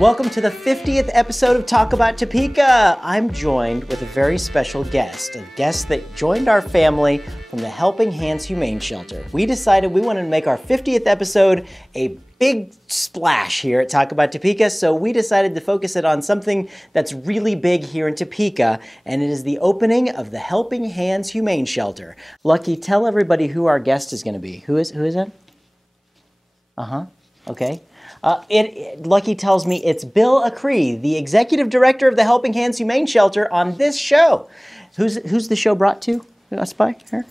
Welcome to the 50th episode of Talk About Topeka. I'm joined with a very special guest, a guest that joined our family from the Helping Hands Humane Shelter. We decided we wanted to make our 50th episode a big splash here at Talk About Topeka, so we decided to focus it on something that's really big here in Topeka, and it is the opening of the Helping Hands Humane Shelter. Lucky, tell everybody who our guest is going to be. Who is it? Okay. Lucky tells me it's Bill Acree, the Executive Director of the Helping Hands Humane Shelter on this show. Who's the show brought to us by her?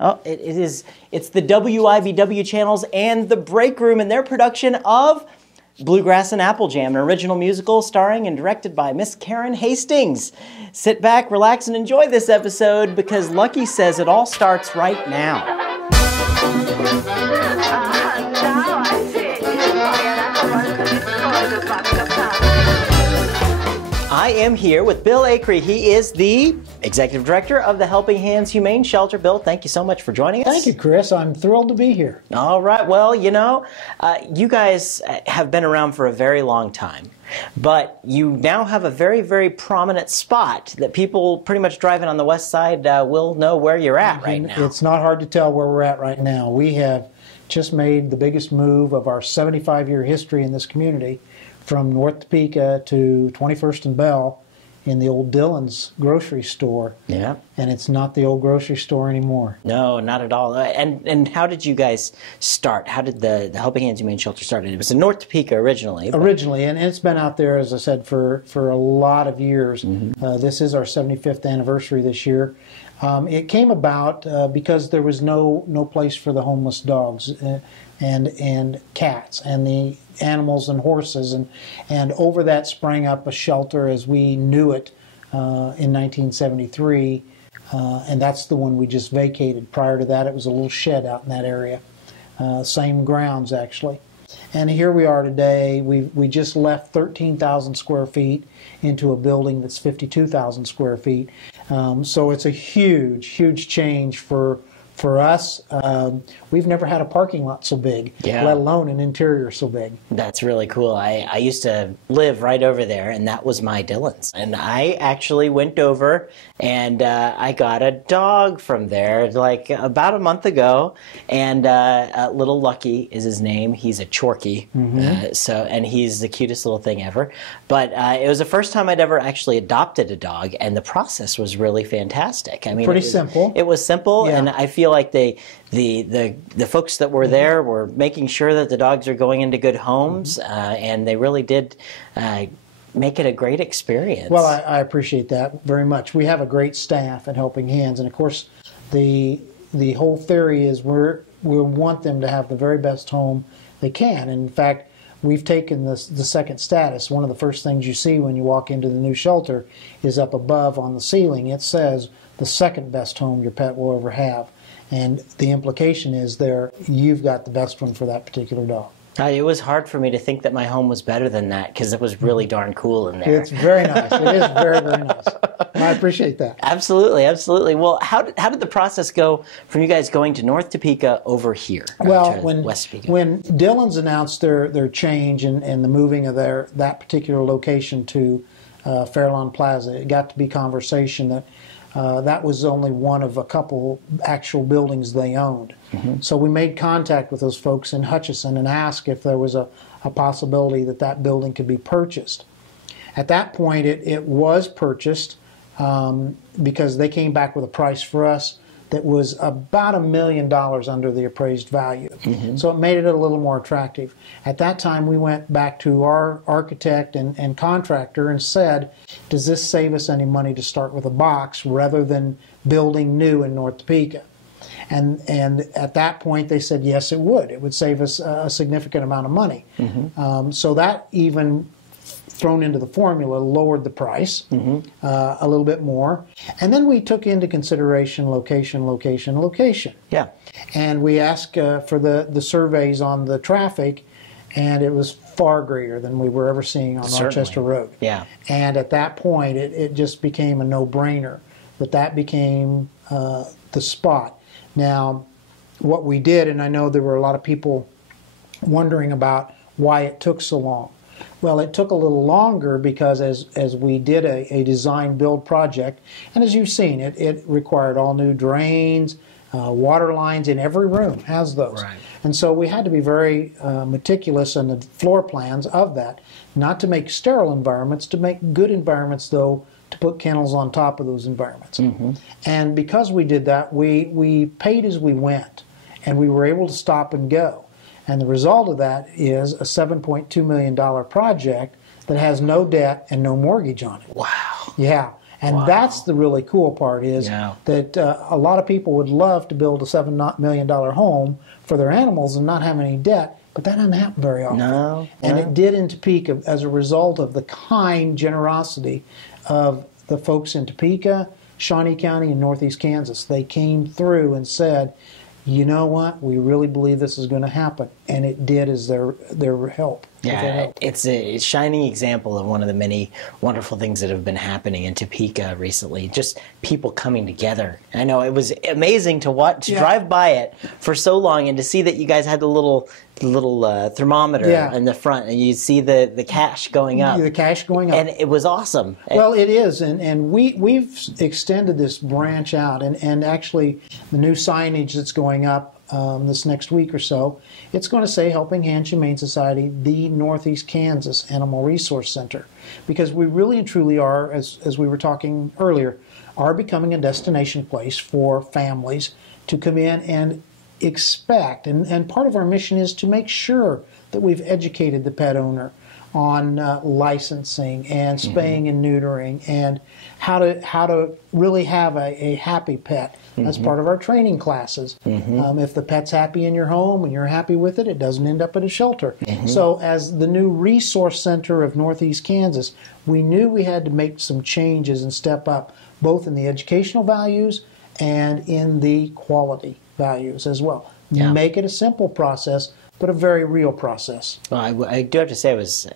Oh, it's the WIVW channels and the Break Room in their production of Bluegrass and Apple Jam, an original musical starring and directed by Miss Karen Hastings. Sit back, relax, and enjoy this episode because Lucky says it all starts right now. I am here with Bill Acree. He is the Executive Director of the Helping Hands Humane Shelter. Bill, thank you so much for joining us. Thank you, Chris. I'm thrilled to be here. All right. Well, you know, you guys have been around for a very long time, but you now have a very, very prominent spot that people pretty much driving on the west side will know where you're at right now. It's not hard to tell where we're at right now. We have just made the biggest move of our 75-year history in this community from North Topeka to 21st and Bell in the old Dillon's grocery store. Yeah. And it's not the old grocery store anymore. No, not at all. And how did you guys start? How did the Helping Hands Humane Shelter start? It was in North Topeka originally. Originally, and it's been out there, as I said, for a lot of years. Mm-hmm. This is our 75th anniversary this year. It came about because there was no place for the homeless dogs and cats and the animals and horses, and over that sprang up a shelter as we knew it in 1973, and that's the one we just vacated. Prior to that, it was a little shed out in that area, same grounds actually. And here we are today. We just left 13,000 square feet into a building that's 52,000 square feet. So it's a huge, huge change for us. We've never had a parking lot so big, let alone an interior so big. That's really cool. I used to live right over there, and that was my Dillon's. And I actually went over and I got a dog from there like about a month ago, and Little Lucky is his name. He's a Chorky, and he's the cutest little thing ever. But it was the first time I'd ever actually adopted a dog, and the process was really fantastic. I mean, pretty simple. It was simple, and I feel like the folks that were there were making sure that the dogs are going into good homes, and they really did make it a great experience. Well, I appreciate that very much. We have a great staff at Helping Hands, and of course, the whole theory is we want them to have the very best home they can. And in fact, we've taken the second status. One of the first things you see when you walk into the new shelter is up above on the ceiling. It says the second best home your pet will ever have. And the implication is you've got the best one for that particular dog. It was hard for me to think that my home was better than that because it was really darn cool in there. It's very nice. It is very, very nice. And I appreciate that. Absolutely, absolutely. Well, how did the process go from you guys going to North Topeka over here? Well, West Topeka? When Dillon's announced their change and the moving of that particular location to Fairlawn Plaza, it got to be conversation that that was only one of a couple actual buildings they owned. So we made contact with those folks in Hutchinson and asked if there was a possibility that building could be purchased. At that point, it was purchased because they came back with a price for us that was about $1 million under the appraised value. So it made it a little more attractive. At that time, we went back to our architect and contractor and said, does this save us any money to start with a box rather than building new in North Topeka? And at that point, they said, yes, it would. It would save us a significant amount of money. So that even thrown into the formula lowered the price a little bit more. And then we took into consideration location. Yeah. And we asked for the surveys on the traffic, and it was far greater than we were ever seeing on Rochester Road. Yeah. And at that point, it just became a no-brainer that became the spot. Now, what we did, and I know there were a lot of people wondering about why it took so long. Well, it took a little longer because as we did a design build project, and as you've seen, it required all new drains, water lines in every room has those. Right. And so we had to be very meticulous in the floor plans of that, not to make sterile environments, to make good environments, though, to put kennels on top of those environments. And because we did that, we paid as we went, and we were able to stop and go. And the result of that is a $7.2 million project that has no debt and no mortgage on it. Wow. Yeah. And that's the really cool part is that a lot of people would love to build a $7 million home for their animals and not have any debt, but that doesn't happen very often. No. And it did in Topeka as a result of the kind generosity of the folks in Topeka, Shawnee County, and Northeast Kansas. They came through and said, you know what, we really believe this is going to happen. And it did as their help. Yeah, it's a shining example of one of the many wonderful things that have been happening in Topeka recently. Just people coming together. I know it was amazing to watch, to drive by it for so long, and to see that you guys had the little thermometer in the front, and you see the cash going up. The cash going up, and it was awesome. Well, it is, and we've extended this branch out, and actually the new signage that's going up this next week or so, it's going to say Helping Hands Humane Society, the Northeast Kansas Animal Resource Center, because we really and truly are, as we were talking earlier, are becoming a destination place for families to come in and expect, and part of our mission is to make sure that we've educated the pet owner on licensing and spaying and neutering and how to really have a happy pet. That's part of our training classes. If the pet's happy in your home and you're happy with it, it doesn't end up at a shelter. So as the new resource center of Northeast Kansas, we knew we had to make some changes and step up both in the educational values and in the quality values as well. Make it a simple process, but a very real process. Well, I do have to say, I was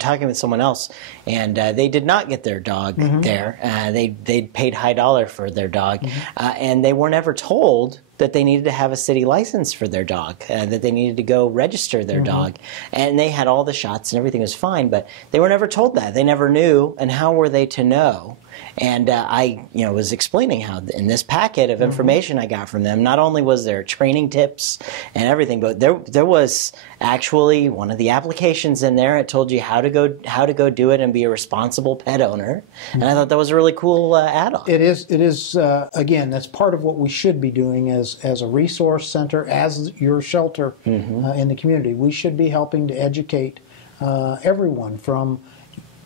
talking with someone else, and they did not get their dog there. They paid high dollar for their dog, and they were never told that they needed to have a city license for their dog, that they needed to go register their dog. And they had all the shots and everything was fine, but they were never told that. They never knew, and how were they to know? And I was explaining how in this packet of information I got from them, not only was there training tips and everything, but there was actually one of the applications in there. It told you how to go do it and be a responsible pet owner. And I thought that was a really cool add-on. It is. Again, that's part of what we should be doing as a resource center, as your shelter in the community. We should be helping to educate everyone from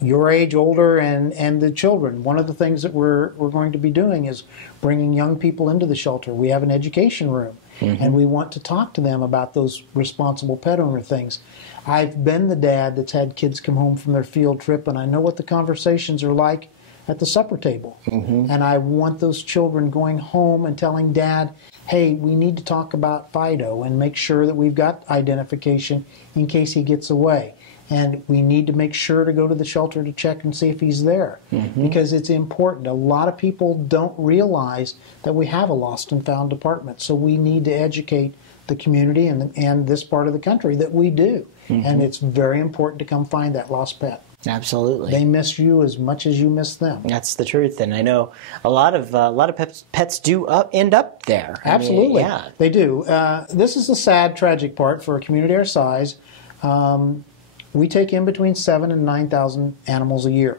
your age, older, and the children. One of the things that we're going to be doing is bringing young people into the shelter. We have an education room, and we want to talk to them about those responsible pet owner things. I've been the dad that's had kids come home from their field trip, and I know what the conversations are like at the supper table. And I want those children going home and telling Dad, hey, we need to talk about Fido and make sure that we've got identification in case he gets away. And we need to make sure to go to the shelter to check and see if he's there, because it's important. A lot of people don't realize that we have a lost and found department, so we need to educate the community and this part of the country that we do. And it's very important to come find that lost pet. Absolutely. They miss you as much as you miss them. That's the truth, and I know a lot of pets do end up there. Absolutely, I mean, they do. This is the sad, tragic part for a community our size. We take in between 7,000 and 9,000 animals a year.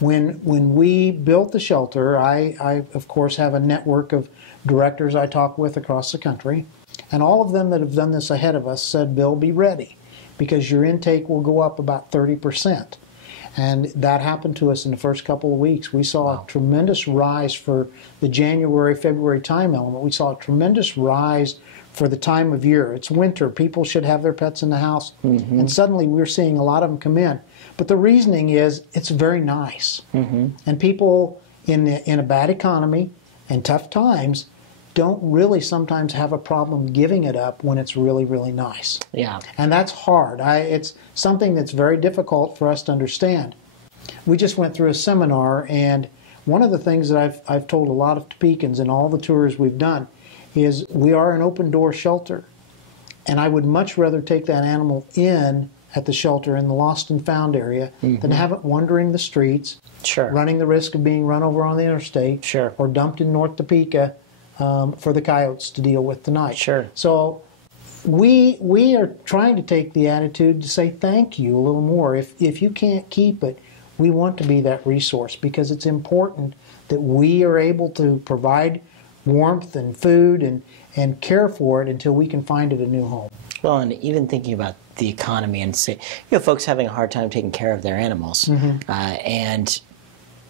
When we built the shelter, I of course have a network of directors I talk with across the country, and all of them that have done this ahead of us said, Bill, be ready, because your intake will go up about 30%. And that happened to us in the first couple of weeks. We saw a tremendous rise for the January, February time element. We saw a tremendous rise for the time of year. It's winter. People should have their pets in the house. And suddenly we're seeing a lot of them come in. But the reasoning is it's very nice. And people in a bad economy and tough times don't really sometimes have a problem giving it up when it's really, really nice. Yeah. And that's hard. It's something that's very difficult for us to understand. We just went through a seminar, and one of the things that I've told a lot of Topekans in all the tours we've done is we are an open door shelter. And I would much rather take that animal in at the shelter in the lost and found area than have it wandering the streets, running the risk of being run over on the interstate, or dumped in North Topeka for the coyotes to deal with tonight. So we are trying to take the attitude to say thank you a little more. If you can't keep it, we want to be that resource, because it's important that we are able to provide warmth and food and care for it until we can find it a new home. Well, and even thinking about the economy and say, folks having a hard time taking care of their animals, and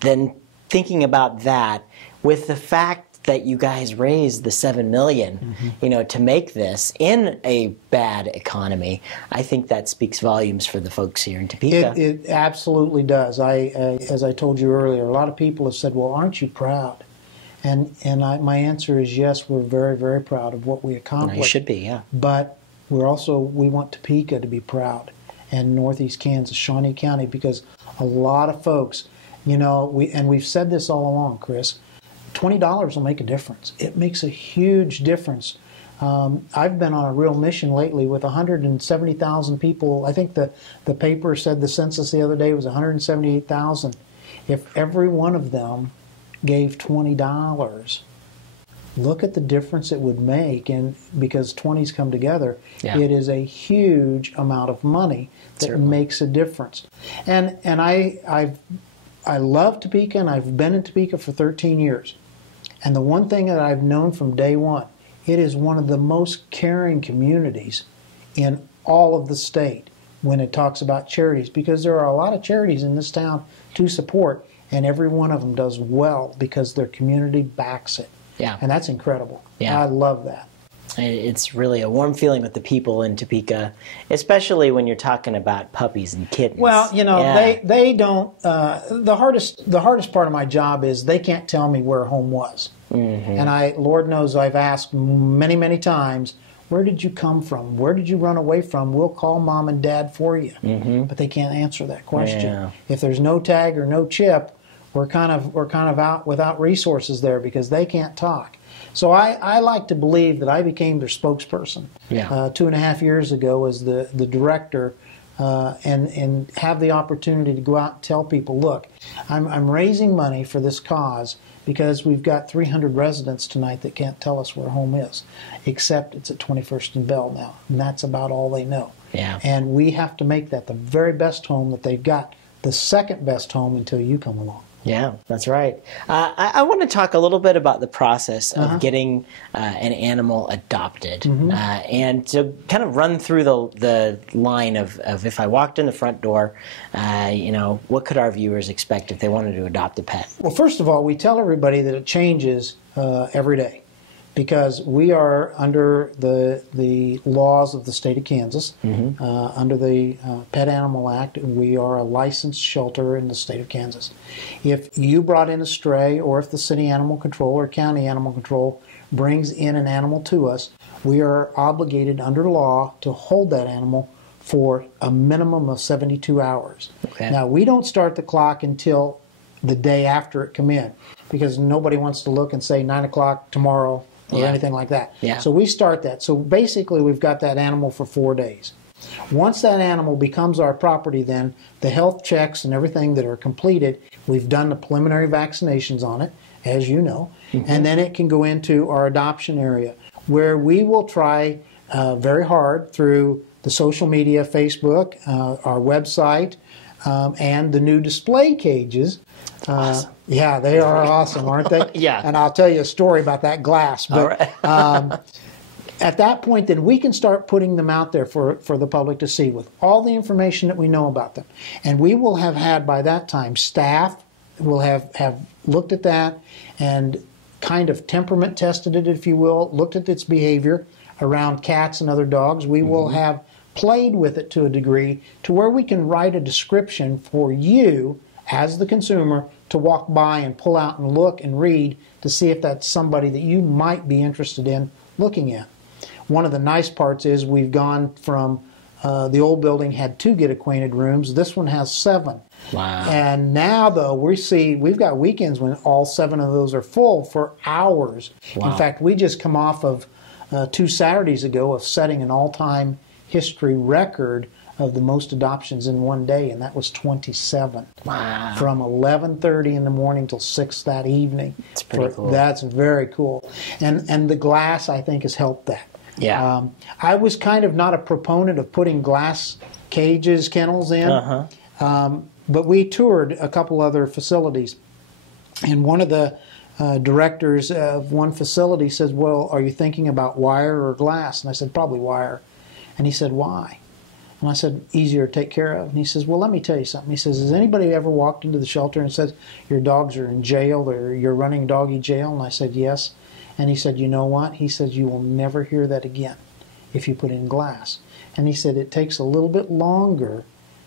then thinking about that with the fact that you guys raised the $7 million, to make this in a bad economy, I think that speaks volumes for the folks here in Topeka. It absolutely does. As I told you earlier, a lot of people have said, "Well, aren't you proud?" And my answer is yes. We're very, very proud of what we accomplished. You should be, yeah. But we want Topeka to be proud, and Northeast Kansas, Shawnee County, because a lot of folks, we've said this all along, Chris. $20 will make a difference. It makes a huge difference. I've been on a real mission lately with 170,000 people. I think the paper said the census the other day was 178,000. If every one of them gave $20, look at the difference it would make. And because 20s come together, it is a huge amount of money that makes a difference. And I love Topeka, and I've been in Topeka for 13 years. And the one thing that I've known from day one, it is one of the most caring communities in all of the state when it talks about charities, because there are a lot of charities in this town to support, and every one of them does well because their community backs it. And that's incredible. I love that. It's really a warm feeling with the people in Topeka, especially when you're talking about puppies and kittens. Well, they don't. The hardest part of my job is they can't tell me where home was. And Lord knows, I've asked many, many times, where did you come from? Where did you run away from? We'll call mom and dad for you. But they can't answer that question. If there's no tag or no chip, we're kind of out without resources there, because they can't talk. So I like to believe that I became their spokesperson 2.5 years ago as the director, and have the opportunity to go out and tell people, look, I'm raising money for this cause because we've got 300 residents tonight that can't tell us where home is, except it's at 21st and Bell now, and that's about all they know. And we have to make that the very best home that they've got, the second best home until you come along. Yeah, that's right. I want to talk a little bit about the process of getting an animal adopted, and to kind of run through the line of if I walked in the front door, what could our viewers expect if they wanted to adopt a pet? Well, first of all, we tell everybody that it changes every day, because we are under the laws of the state of Kansas, under the Pet Animal Act. We are a licensed shelter in the state of Kansas. If you brought in a stray, or if the city animal control or county animal control brings in an animal to us, we are obligated under law to hold that animal for a minimum of 72 hours. Now, we don't start the clock until the day after it come in, because nobody wants to look and say 9 o'clock tomorrow, or anything like that. So we start that. So basically, we've got that animal for 4 days. Once that animal becomes our property, then the health checks and everything that are completed, we've done the preliminary vaccinations on it, as you know, and then it can go into our adoption area, where we will try very hard through the social media, Facebook, our website, and the new display cages. Awesome. Yeah, they are awesome, aren't they? And I'll tell you a story about that glass. But at that point, then we can start putting them out there for the public to see, with all the information that we know about them. And we will have had, by that time, staff will have looked at that and kind of temperament tested it, if you will, looked at its behavior around cats and other dogs. We will have played with it to a degree to where we can write a description for you as the consumer to walk by and pull out and look and read to see if that's somebody that you might be interested in looking at. One of the nice parts is we've gone from the old building had 2 get acquainted rooms. This one has 7. Wow. And now, though, we've got weekends when all 7 of those are full for hours. In fact, we just come off of 2 Saturdays ago of setting an all-time history record of the most adoptions in one day, and that was 27. Wow. From 11:30 in the morning till 6 that evening. That's pretty cool. That's very cool. And the glass, I think, has helped that. Yeah. I was kind of not a proponent of putting glass cages, kennels in, but we toured a couple other facilities, and one of the directors of one facility says, well, are you thinking about wire or glass? And I said, probably wire. And he said, why? And I said, easier to take care of. And he says, well, let me tell you something. He says, has anybody ever walked into the shelter and said, your dogs are in jail, or you're running doggy jail? And I said, yes. And he said, you know what? He says, you will never hear that again if you put in glass. And he said, it takes a little bit longer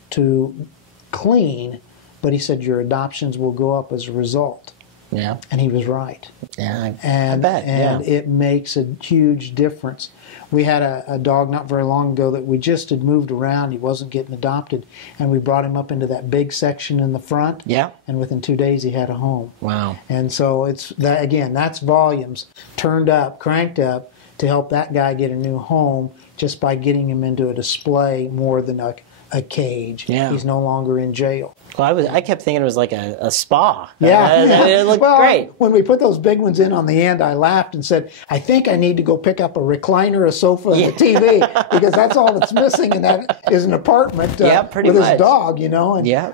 to clean, but he said, your adoptions will go up as a result. Yeah. And he was right. Yeah, I bet. And yeah. it makes a huge difference. We had a dog not very long ago that we just had moved around. He wasn't getting adopted. And we brought him up into that big section in the front. Yeah. And within 2 days, he had a home. Wow. And so it's that, again, that's volumes turned up, cranked up to help that guy get a new home just by getting him into a display more than a cage. Yeah. He's no longer in jail. Well, I kept thinking it was like a spa. Yeah, It looked well, great. When we put those big ones in on the end, I laughed and said, I think I need to go pick up a recliner, a sofa, and a TV, because that's all that's missing, and that is an apartment pretty with much. his dog, you know. And, Yeah.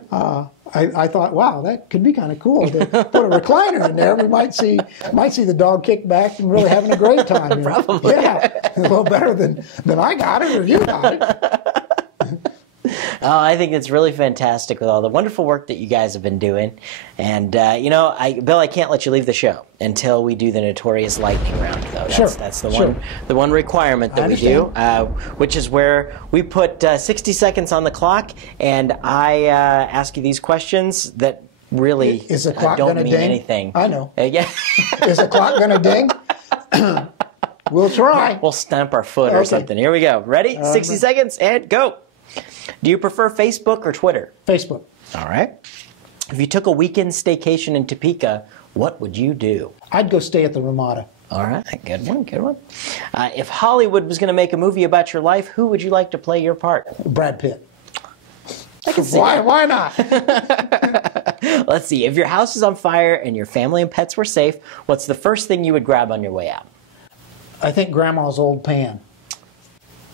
I thought, wow, that could be kind of cool to put a recliner in there. We might see the dog kick back and really having a great time. You know? Probably. Yeah, a little better than I got it or you got it. Oh, I think it's really fantastic with all the wonderful work that you guys have been doing. And, Bill, I can't let you leave the show until we do the notorious lightning round, though. That's the one requirement that we do, which is where we put 60 seconds on the clock, and I ask you these questions that really Is the clock don't gonna mean ding? anything. I know. Yeah. Is the clock going to ding? We'll try. We'll stamp our foot or something. Here we go. Ready? 60 seconds, and go. Do you prefer Facebook or Twitter? Facebook. All right. If you took a weekend staycation in Topeka, what would you do? I'd go stay at the Ramada. All right. Good one. Good one. If Hollywood was going to make a movie about your life, who would you like to play your part? Brad Pitt. I can see Why not? Let's see. If your house is on fire and your family and pets were safe, what's the first thing you would grab on your way out? I think Grandma's old pan.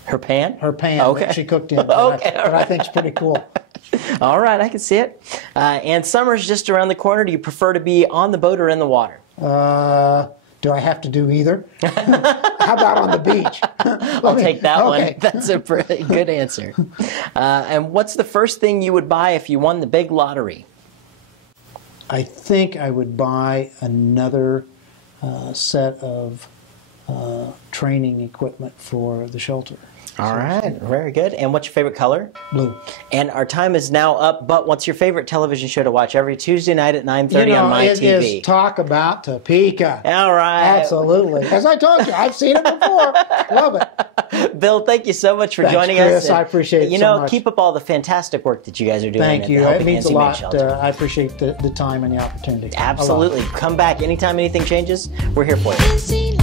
Her pan? Her pan that she cooked in. Okay, that I think's pretty cool. All right, I can see it. And summer's just around the corner. Do you prefer to be on the boat or in the water? Do I have to do either? How about on the beach? I'll take that one. That's a pretty good answer. And what's the first thing you would buy if you won the big lottery? I think I would buy another set of training equipment for the shelter. All right, very good. And what's your favorite color? Blue. And our time is now up, but what's your favorite television show to watch every Tuesday night at 9:30 on my it TV? is Talk About Topeka. All right. Absolutely. As I told you, I've seen it before. Love it. Bill, thank you so much for joining Chris, us. I appreciate it so much. Keep up all the fantastic work that you guys are doing. Thank you. It means a lot. Shelter. I appreciate the time and the opportunity. Absolutely. Come back anytime anything changes. We're here for you.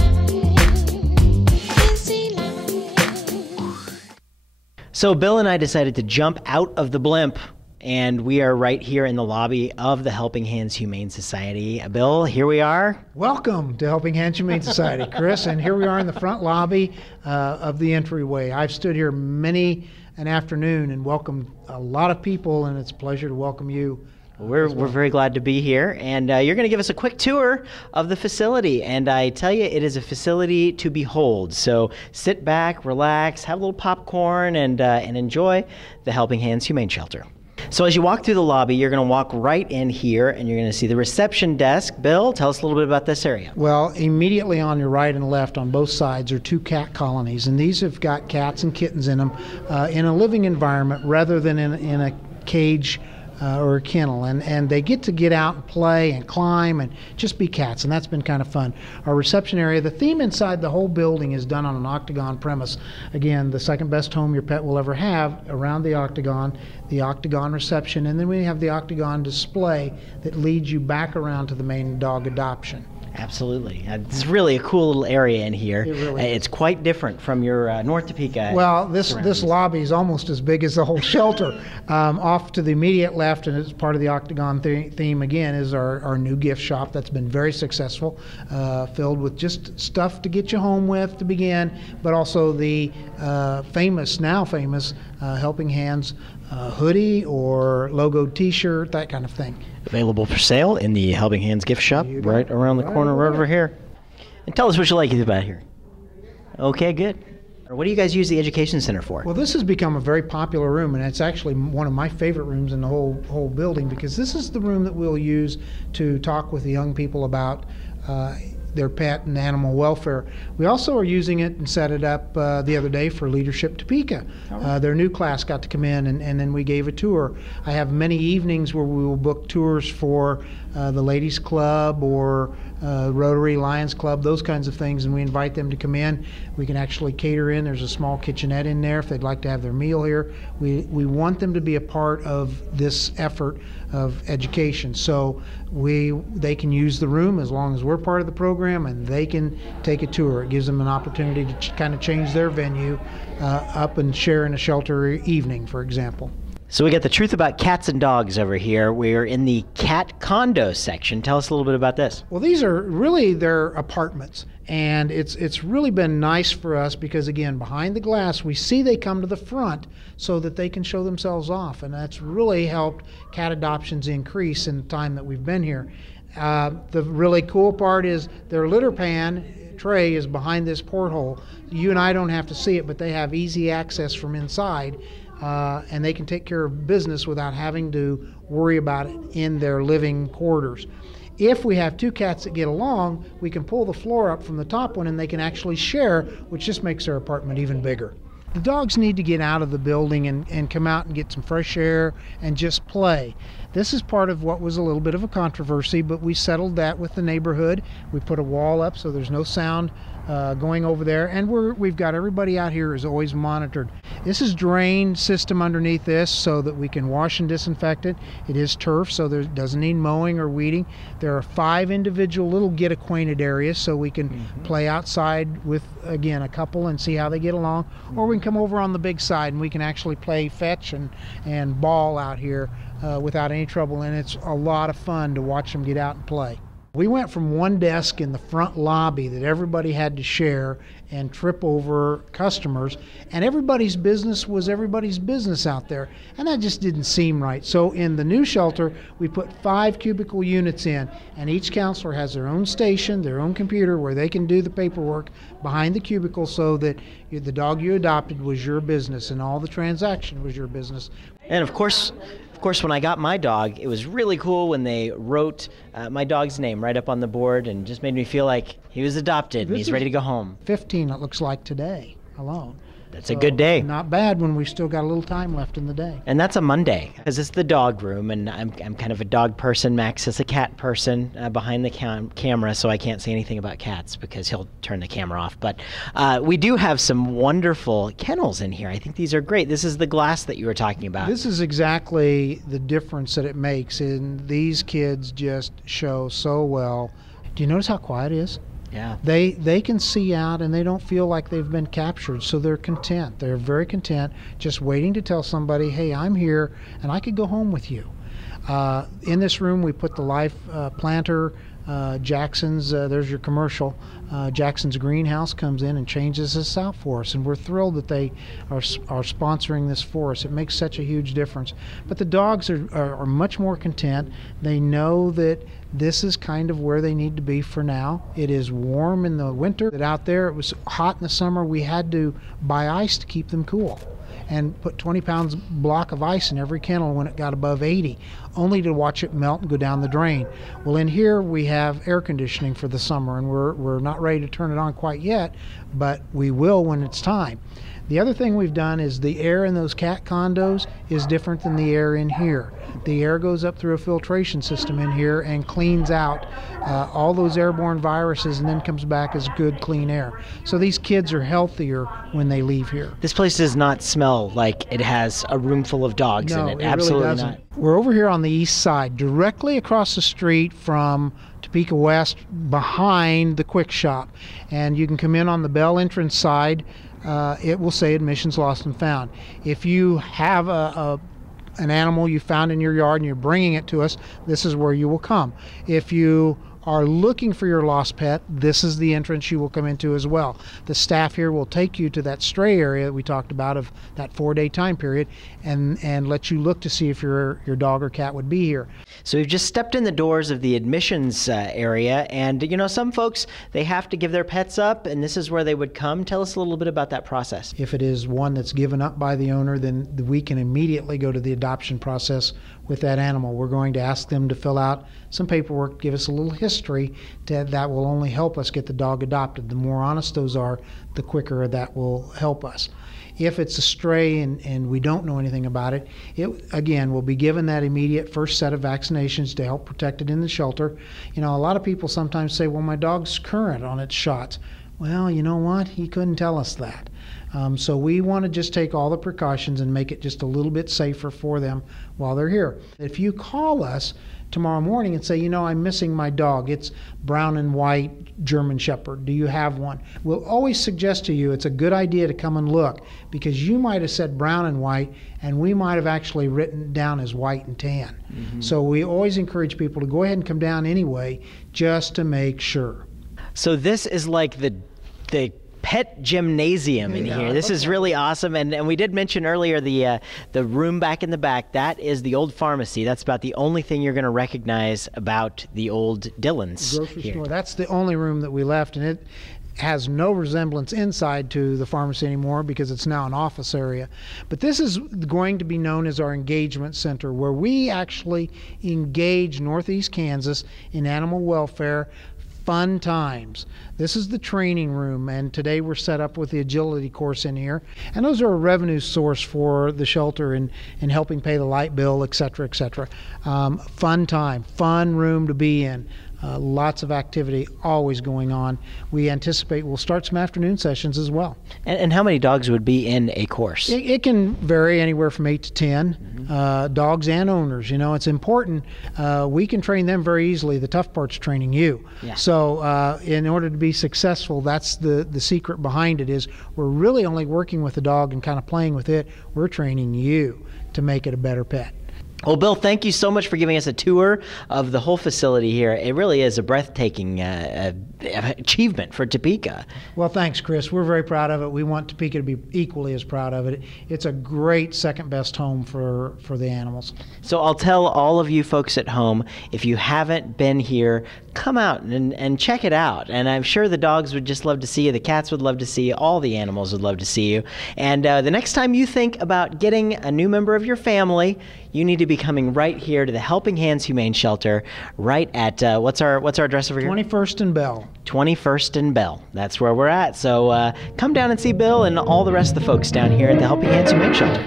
So Bill and I decided to jump out of the blimp, and we are right here in the lobby of the Helping Hands Humane Society. Bill, here we are. Welcome to Helping Hands Humane Society, Chris, and here we are in the front lobby of the entryway. I've stood here many an afternoon and welcomed a lot of people, and it's a pleasure to welcome you. We're very glad to be here, and you're going to give us a quick tour of the facility, and I tell you, it is a facility to behold. So sit back, relax, have a little popcorn, and enjoy the Helping Hands Humane Shelter. So as you walk through the lobby, you're going to walk right in here, and you're going to see the reception desk. Bill, tell us a little bit about this area. Well, immediately on your right and left on both sides are 2 cat colonies, and these have got cats and kittens in them in a living environment rather than in a cage or a kennel, and they get out and play and climb and just be cats, and that's been kind of fun. Our reception area, the theme inside the whole building is done on an octagon premise. Again, the second best home your pet will ever have around the octagon reception, and then we have the octagon display that leads you back around to the main dog adoption Absolutely. It's really a cool little area in here. It really is. It's quite different from your North Topeka. Well, this surroundings. lobby is almost as big as the whole shelter. Off to the immediate left, and it's part of the Octagon theme again, is our new gift shop that's been very successful, filled with just stuff to get you home with to begin, but also the now famous Helping Hands hoodie or logoed T-shirt, that kind of thing. Available for sale in the Helping Hands gift shop right around the corner right over here. And tell us what you like about here. Okay, good. What do you guys use the Education Center for? Well, this has become a very popular room, and it's actually one of my favorite rooms in the whole building, because this is the room that we'll use to talk with the young people about their pet and animal welfare. We also are using it and set it up the other day for Leadership Topeka. Their new class got to come in, and then we gave a tour. I have many evenings where we will book tours for the Ladies Club or Rotary Lions Club, those kinds of things, and we invite them to come in. We can actually cater in. There's a small kitchenette in there if they'd like to have their meal here. We want them to be a part of this effort of education. So they can use the room as long as we're part of the program, and they can take a tour. It gives them an opportunity to kind of change their venue up and share in a shelter evening, for example. So we got the truth about cats and dogs over here. We're in the cat condo section. Tell us a little bit about this. Well, these are really their apartments, and it's really been nice for us because, again, behind the glass, we see they come to the front so that they can show themselves off, and that's really helped cat adoptions increase in the time that we've been here. The really cool part is their litter pan tray is behind this porthole. You and I don't have to see it, but they have easy access from inside. And they can take care of business without having to worry about it in their living quarters. If we have two cats that get along, we can pull the floor up from the top one and they can actually share, which just makes their apartment even bigger. The dogs need to get out of the building and come out and get some fresh air and just play. This is part of what was a little bit of a controversy, but we settled that with the neighborhood. We put a wall up so there's no sound going over there, and we've got everybody out here is always monitored. This is drain system underneath this so that we can wash and disinfect it. It is turf, so it doesn't need mowing or weeding. There are 5 individual little get acquainted areas so we can play outside with, again, a couple and see how they get along, or we can come over on the big side and we can actually play fetch and ball out here without any trouble, and it's a lot of fun to watch them get out and play. We went from one desk in the front lobby that everybody had to share and trip over customers, and everybody's business was everybody's business out there, and that just didn't seem right. So in the new shelter, we put 5 cubicle units in, and each counselor has their own station, their own computer where they can do the paperwork behind the cubicle so that the dog you adopted was your business and all the transaction was your business. And of course, when I got my dog, it was really cool when they wrote my dog's name right up on the board and just made me feel like he was adopted and he's ready to go home. 15, it looks like, today alone. That's a good day. Not bad when we still got a little time left in the day. And that's a Monday, because it's the dog room, and I'm kind of a dog person. Max is a cat person behind the camera, so I can't say anything about cats because he'll turn the camera off. But we do have some wonderful kennels in here. I think these are great. This is the glass that you were talking about. This is exactly the difference that it makes, and these kids just show so well. Do you notice how quiet it is? Yeah. They can see out and they don't feel like they've been captured, so they're content. They're very content, just waiting to tell somebody, hey, I'm here and I could go home with you. In this room we put the life planter, Jackson's, there's your commercial. Jackson's greenhouse comes in and changes this out for us, and we're thrilled that they are sponsoring this for us. It makes such a huge difference. But the dogs are much more content. They know that this is kind of where they need to be for now. It is warm in the winter. Out there it was hot in the summer. We had to buy ice to keep them cool and put 20 pounds block of ice in every kennel when it got above 80, only to watch it melt and go down the drain. Well, in here we have air conditioning for the summer, and we're not ready to turn it on quite yet, but we will when it's time. The other thing we've done is the air in those cat condos is different than the air in here. The air goes up through a filtration system in here and cleans out all those airborne viruses, and then comes back as good, clean air. So these kids are healthier when they leave here. This place does not smell like it has a room full of dogs in it. Absolutely really doesn't. not. We're over here on the east side, directly across the street from Topeka West, behind the Quick Shop. And you can come in on the Bell entrance side. It will say admissions lost and found. If you have an animal you found in your yard and you're bringing it to us, this is where you will come. If you are looking for your lost pet, this is the entrance you will come into as well. The staff here will take you to that stray area that we talked about, of that 4-day time period, and let you look to see if your dog or cat would be here. So we've just stepped in the doors of the admissions area, and you know, some folks, they have to give their pets up, and this is where they would come. Tell us a little bit about that process. If it is one that's given up by the owner, then we can immediately go to the adoption process with that animal. We're going to ask them to fill out some paperwork, give us a little history that will only help us get the dog adopted. The more honest those are, the quicker that will help us. If it's a stray and we don't know anything about it, again, will be given that immediate first set of vaccinations to help protect it in the shelter. You know, a lot of people sometimes say, well, my dog's current on its shots. Well, you know what? He couldn't tell us that. So we want to just take all the precautions and make it just a little bit safer for them while they're here. If you call us tomorrow morning and say, you know, I'm missing my dog, it's brown and white German Shepherd, do you have one? We'll always suggest to you it's a good idea to come and look, because you might have said brown and white and we might have actually written it down as white and tan. Mm-hmm. So we always encourage people to go ahead and come down anyway, just to make sure. So this is like the pet gymnasium in here. This is really awesome. And we did mention earlier the room back in the back. That is the old pharmacy. That's about the only thing you're going to recognize about the old Dillon's grocery here. store. That's the only room that we left, and it has no resemblance inside to the pharmacy anymore because it's now an office area. But this is going to be known as our engagement center, where we actually engage Northeast Kansas in animal welfare. Fun times. This is the training room, and today we're set up with the agility course in here, and those are a revenue source for the shelter and helping pay the light bill, etc., etc. Fun time, fun room to be in. Lots of activity always going on. We anticipate we'll start some afternoon sessions as well. And how many dogs would be in a course? It can vary anywhere from 8 to 10, dogs and owners. You know, it's important. We can train them very easily. The tough part's training you. Yeah. So in order to be successful, that's the secret behind it, is we're really only working with the dog and kind of playing with it. We're training you to make it a better pet. Well, Bill, thank you so much for giving us a tour of the whole facility here. It really is a breathtaking achievement for Topeka. Well, thanks, Chris. We're very proud of it. We want Topeka to be equally as proud of it. It's a great second-best home for the animals. So I'll tell all of you folks at home, if you haven't been here, come out and check it out. And I'm sure the dogs would just love to see you. The cats would love to see you. All the animals would love to see you. And the next time you think about getting a new member of your family, you need to be coming right here to the Helping Hands Humane Shelter, right at, what's our address over here? 21st and Bell. 21st and Bell. That's where we're at. So come down and see Bill and all the rest of the folks down here at the Helping Hands Humane Shelter.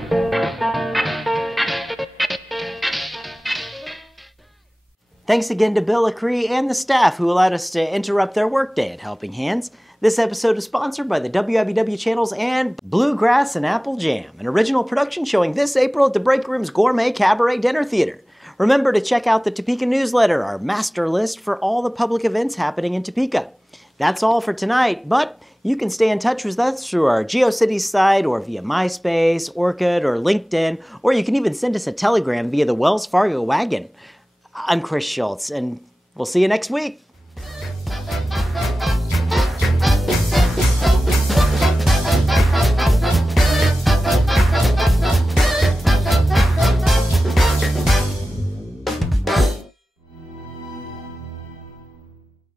Thanks again to Bill Acree and the staff who allowed us to interrupt their workday at Helping Hands. This episode is sponsored by the WIBW channels and Bluegrass and Apple Jam, an original production showing this April at the Break Room's Gourmet Cabaret Dinner Theater. Remember to check out the Topeka newsletter, our master list for all the public events happening in Topeka. That's all for tonight, but you can stay in touch with us through our GeoCities site or via MySpace, Orkut, or LinkedIn, or you can even send us a telegram via the Wells Fargo Wagon. I'm Chris Schultz, and we'll see you next week.